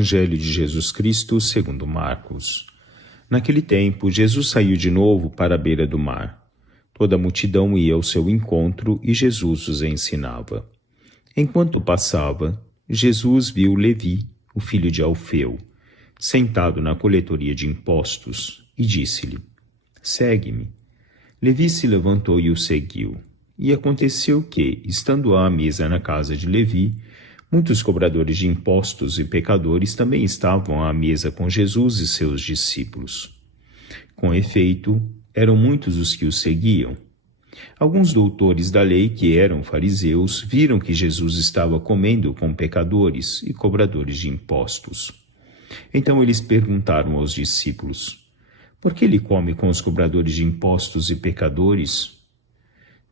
Evangelho de Jesus Cristo segundo Marcos. Naquele tempo, Jesus saiu de novo para a beira do mar. Toda a multidão ia ao seu encontro e Jesus os ensinava. Enquanto passava, Jesus viu Levi, o filho de Alfeu, sentado na coletoria de impostos, e disse-lhe: Segue-me. Levi se levantou e o seguiu. E aconteceu que, estando à mesa na casa de Levi, muitos cobradores de impostos e pecadores também estavam à mesa com Jesus e seus discípulos. Com efeito, eram muitos os que o seguiam. Alguns doutores da lei, que eram fariseus, viram que Jesus estava comendo com pecadores e cobradores de impostos. Então eles perguntaram aos discípulos: Por que ele come com os cobradores de impostos e pecadores?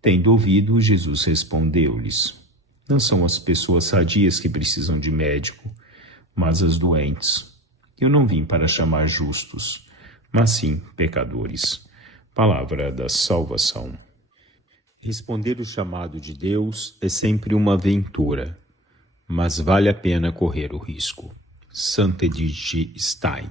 Tendo ouvido, Jesus respondeu-lhes: Não são as pessoas sadias que precisam de médico, mas as doentes. Eu não vim para chamar justos, mas sim pecadores. Palavra da salvação. Responder o chamado de Deus é sempre uma aventura, mas vale a pena correr o risco. Santa Edith Stein.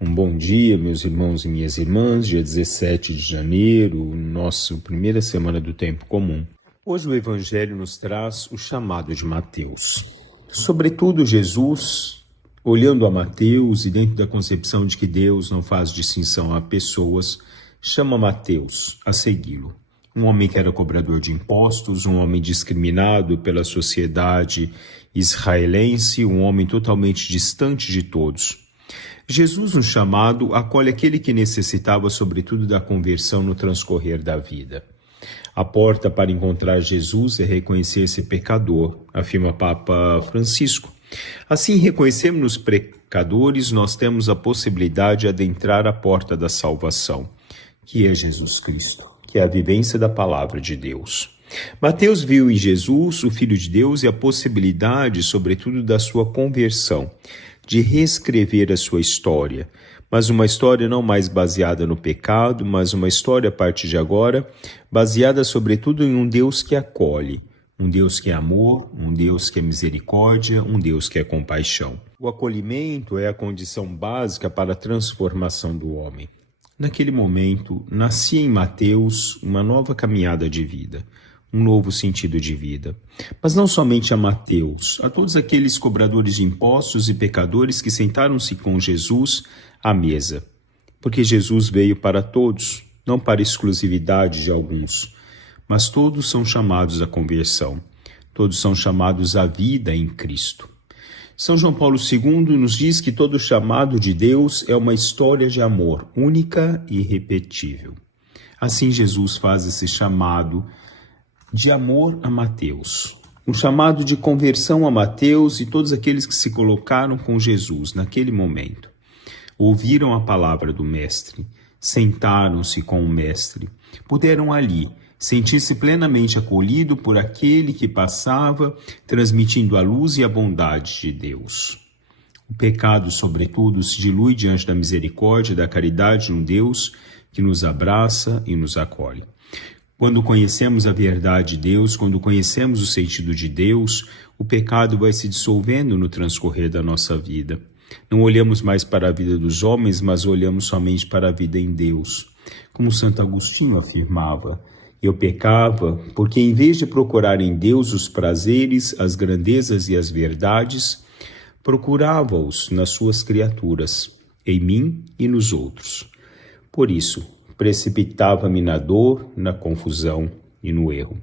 Um bom dia, meus irmãos e minhas irmãs. Dia 17 de janeiro, nossa primeira semana do tempo comum. Hoje o Evangelho nos traz o chamado de Mateus. Sobretudo Jesus, olhando a Mateus e dentro da concepção de que Deus não faz distinção a pessoas, chama Mateus a segui-lo. Um homem que era cobrador de impostos, um homem discriminado pela sociedade israelense, um homem totalmente distante de todos. Jesus, no chamado, acolhe aquele que necessitava sobretudo da conversão no transcorrer da vida. A porta para encontrar Jesus é reconhecer-se pecador, afirma Papa Francisco. Assim, reconhecemos-nos pecadores, nós temos a possibilidade de adentrar a porta da salvação, que é Jesus Cristo, que é a vivência da palavra de Deus. Mateus viu em Jesus, o Filho de Deus, e a possibilidade, sobretudo, da sua conversão, de reescrever a sua história, mas uma história não mais baseada no pecado, mas uma história a partir de agora, baseada sobretudo em um Deus que acolhe, um Deus que é amor, um Deus que é misericórdia, um Deus que é compaixão. O acolhimento é a condição básica para a transformação do homem. Naquele momento, nascia em Mateus uma nova caminhada de vida, um novo sentido de vida. Mas não somente a Mateus, a todos aqueles cobradores de impostos e pecadores que sentaram-se com Jesus à mesa. Porque Jesus veio para todos, não para a exclusividade de alguns, mas todos são chamados à conversão, todos são chamados à vida em Cristo. São João Paulo II nos diz que todo chamado de Deus é uma história de amor única e irrepetível. Assim Jesus faz esse chamado de amor a Mateus, um chamado de conversão a Mateus e todos aqueles que se colocaram com Jesus naquele momento. Ouviram a palavra do Mestre, sentaram-se com o Mestre, puderam ali sentir-se plenamente acolhido por aquele que passava, transmitindo a luz e a bondade de Deus. O pecado, sobretudo, se dilui diante da misericórdia e da caridade de um Deus que nos abraça e nos acolhe. Quando conhecemos a verdade de Deus, quando conhecemos o sentido de Deus, o pecado vai se dissolvendo no transcorrer da nossa vida. Não olhamos mais para a vida dos homens, mas olhamos somente para a vida em Deus. Como Santo Agostinho afirmava, eu pecava porque, em vez de procurar em Deus os prazeres, as grandezas e as verdades, procurava-os nas suas criaturas, em mim e nos outros. Por isso, precipitava-me na dor, na confusão e no erro.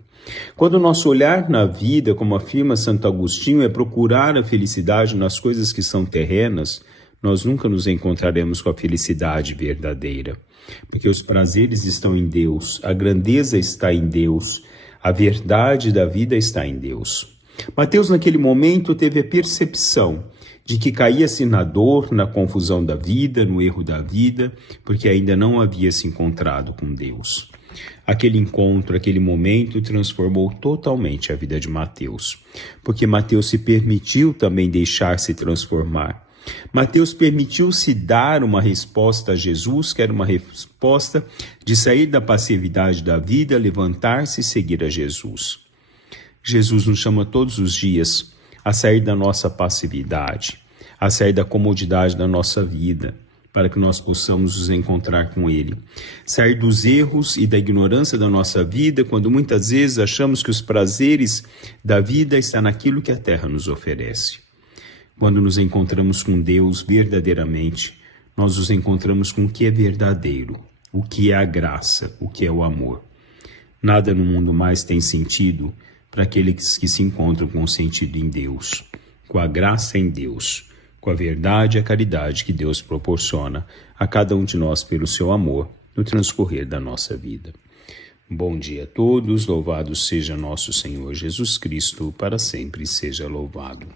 Quando o nosso olhar na vida, como afirma Santo Agostinho, é procurar a felicidade nas coisas que são terrenas, nós nunca nos encontraremos com a felicidade verdadeira. Porque os prazeres estão em Deus, a grandeza está em Deus, a verdade da vida está em Deus. Mateus, naquele momento, teve a percepção de que caía-se na dor, na confusão da vida, no erro da vida, porque ainda não havia se encontrado com Deus. Aquele encontro, aquele momento transformou totalmente a vida de Mateus, porque Mateus se permitiu também deixar-se transformar. Mateus permitiu-se dar uma resposta a Jesus, que era uma resposta de sair da passividade da vida, levantar-se e seguir a Jesus. Jesus nos chama todos os dias a sair da nossa passividade, a sair da comodidade da nossa vida, para que nós possamos nos encontrar com Ele. Sair dos erros e da ignorância da nossa vida, quando muitas vezes achamos que os prazeres da vida estão naquilo que a terra nos oferece. Quando nos encontramos com Deus verdadeiramente, nós nos encontramos com o que é verdadeiro, o que é a graça, o que é o amor. Nada no mundo mais tem sentido para aqueles que se encontram com o sentido em Deus, com a graça em Deus, com a verdade e a caridade que Deus proporciona a cada um de nós pelo seu amor no transcorrer da nossa vida. Bom dia a todos, louvado seja nosso Senhor Jesus Cristo, para sempre seja louvado.